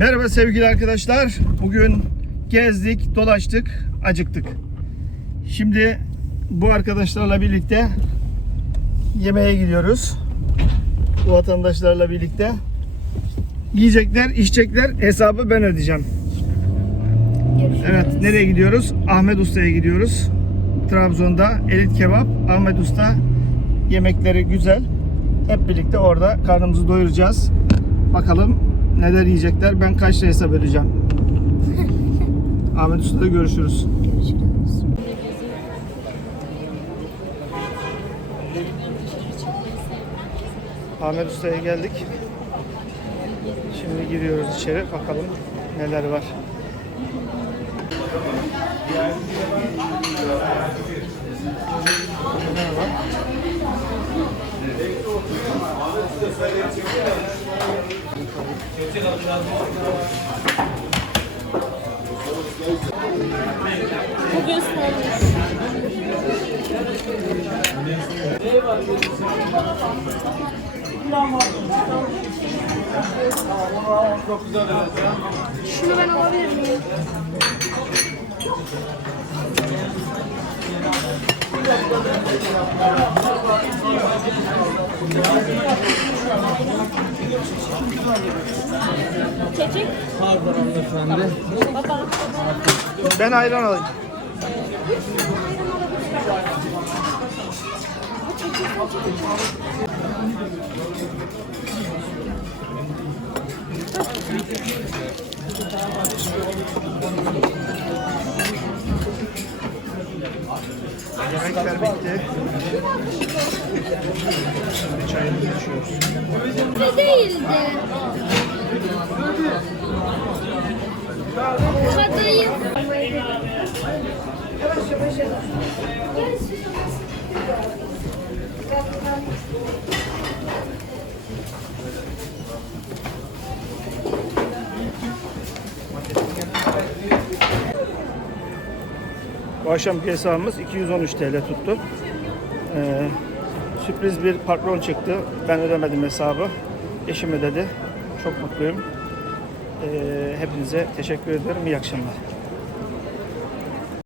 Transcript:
Merhaba sevgili arkadaşlar. Bugün gezdik, dolaştık, acıktık. Şimdi bu arkadaşlarla birlikte yemeğe gidiyoruz. Bu vatandaşlarla birlikte. Yiyecekler, içecekler hesabı ben ödeyeceğim. Görüşürüz. Evet, nereye gidiyoruz? Ahmet Usta'ya gidiyoruz. Trabzon'da Elit Kebap. Ahmet Usta yemekleri güzel. Hep birlikte orada karnımızı doyuracağız. Bakalım neler yiyecekler. Ben kaç lira hesap ödeyeceğim. Ahmet Usta'da görüşürüz. Görüşürüz. Ahmet Usta'ya geldik. Şimdi giriyoruz içeri. Bakalım neler var. Bugün sormuş. Şunu ben alabilir miyim? Çekik. Pardon hanımefendi. Baba. Ben ayran alayım. Yemekler bitti. Şimdi çayımızı içiyoruz. Ne değildi? Kadayıf. Bu akşamki hesabımız 213 TL tuttu. Sürpriz bir patron çıktı. Ben ödemedim hesabı. Eşim ödedi. Çok mutluyum. Hepinize teşekkür ederim. İyi akşamlar.